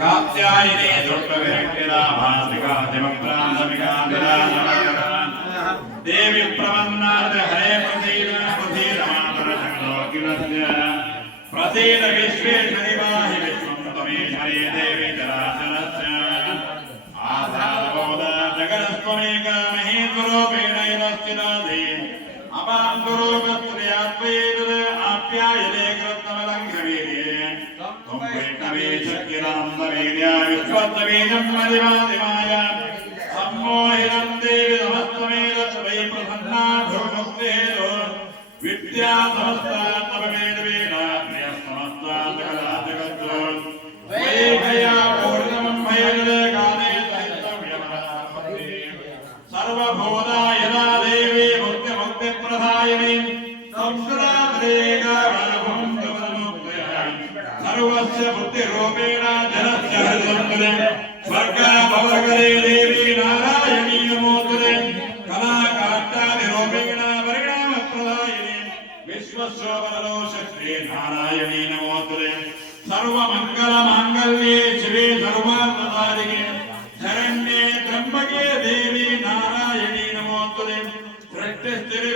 कात्यायने दुर्गविरक्तिराभासिकादिमप्रान्तमिकान्तरानमकरा देवी प्रपन्नाथ हरे प्रसीद प्रसीद विश्वेश्वरि पाहि विश्वं त्वमेश्वरी देवी चराचरस्य आधारबोध जगदस्त्वमेका महेश्वरूपेण स्थिताधि अपान्तरूपस्त्रियात्वेतद् आप्यायते कृत्तमलङ्घवीर्ये त्वं वैष्णवी शक्तिरानन्दवीर्या विश्वत्वबीजं मदिमादिमाय सम्मोहितं देवी नमस्तमेव त्वयि प्रसन्ना भूमुक्तेः विद्या समस्ता तव वेदवेदा प्रियसमस्ता सकला जगत्तु वैभया पूर्णमं भयदे गादे सहितव्यमनापति सर्वभूता यदा देवी मुक्तिप्रदायिनी संसदादेगाभं तवमुक्तयः सर्वस्य बुद्धिरूपेण जनस्य हृदयन्तरे स्वर्गाभवगरे देवी नारायणी नमोस्तुते कलाकाष्ठादिरूपेण विश्वस्वरलो शक्ति नारायणी नमोस्तुते सर्वमंगलमांगल्ये शिवे सर्वार्थसाधिके शरण्ये त्र्यंबके देवी नारायणी नमोस्तुते सृष्टिस्थिति